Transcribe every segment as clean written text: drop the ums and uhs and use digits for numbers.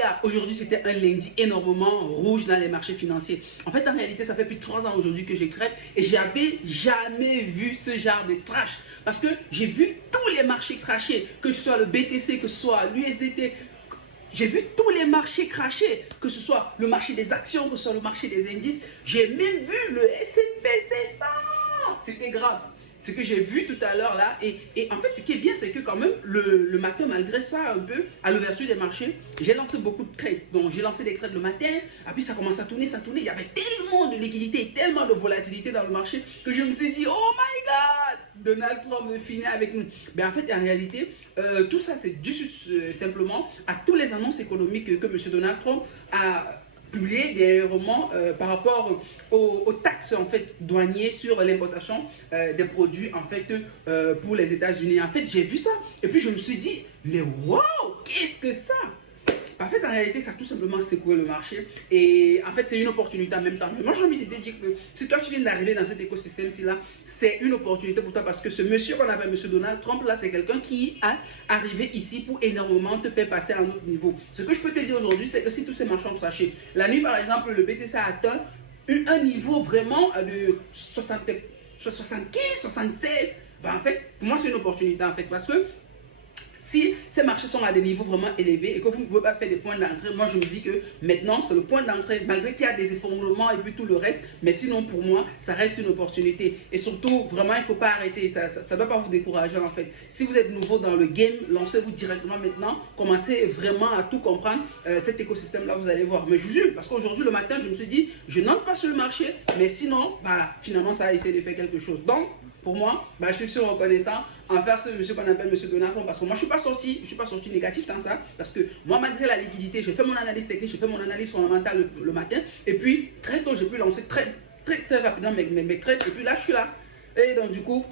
gars, aujourd'hui c'était un lundi énormément rouge dans les marchés financiers. En fait, en réalité, ça fait plus de 3 ans aujourd'hui que je trade et j'avais jamais vu ce genre de trash. Parce que j'ai vu tous les marchés cracher, que ce soit le BTC, que ce soit l'USDT. J'ai vu tous les marchés cracher, que ce soit le marché des actions, que ce soit le marché des indices. J'ai même vu le S&P 500. C'était grave. Ce que j'ai vu tout à l'heure là, et en fait ce qui est bien c'est que quand même le matin, malgré ça un peu, à l'ouverture des marchés, j'ai lancé beaucoup de trades. Donc j'ai lancé des trades le matin, et puis ça commence à tourner, il y avait tellement de liquidité, tellement de volatilité dans le marché que je me suis dit, oh my god, Donald Trump finit avec nous. Mais en fait en réalité, tout ça c'est dû simplement à tous les annonces économiques que M. Donald Trump a publié des romans par rapport aux taxes en fait douanières sur l'importation des produits en fait pour les États-Unis. En fait, j'ai vu ça et puis je me suis dit mais wow, qu'est-ce que ça? En fait, en réalité, ça a tout simplement secoué le marché et en fait, c'est une opportunité en même temps. Mais moi, j'ai envie de te dire que si toi, tu viens d'arriver dans cet écosystème-ci là, c'est une opportunité pour toi parce que ce monsieur qu'on appelle monsieur Donald Trump là, c'est quelqu'un qui a arrivé ici pour énormément te faire passer à un autre niveau. Ce que je peux te dire aujourd'hui, c'est que si tous ces marchés ont crashé, la nuit par exemple, le BTC a atteint un niveau vraiment de 75, 76. Ben, en fait, pour moi, c'est une opportunité en fait parce que si ces marchés sont à des niveaux vraiment élevés et que vous ne pouvez pas faire des points d'entrée, moi je me dis que maintenant c'est le point d'entrée, malgré qu'il y a des effondrements et puis tout le reste, mais sinon pour moi ça reste une opportunité. Et surtout, vraiment il ne faut pas arrêter, ça ne doit pas vous décourager en fait. Si vous êtes nouveau dans le game, lancez-vous directement maintenant, commencez vraiment à tout comprendre, cet écosystème là vous allez voir. Mais je vous jure, parce qu'aujourd'hui le matin je me suis dit, je n'entre pas sur le marché, mais sinon, bah, finalement ça a essayé de faire quelque chose. Donc, pour moi, bah, je suis sûr reconnaissant envers ce monsieur qu'on appelle monsieur Donald Trump parce que moi je ne suis pas sorti négatif dans ça parce que moi malgré la liquidité, j'ai fait mon analyse technique, j'ai fait mon analyse fondamentale le matin et puis très tôt j'ai pu lancer très rapidement mes trades et puis là je suis là et donc du coup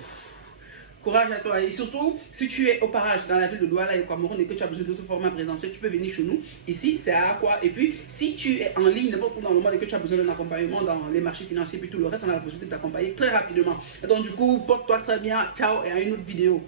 courage à toi et surtout si tu es au parage dans la ville de Douala et au Cameroun et que tu as besoin d'autres formats présentiels, tu peux venir chez nous ici c'est à quoi et puis si tu es en ligne n'importe où dans le monde et que tu as besoin d'un accompagnement dans les marchés financiers puis tout le reste on a la possibilité de t'accompagner très rapidement et donc du coup porte-toi très bien, ciao et à une autre vidéo.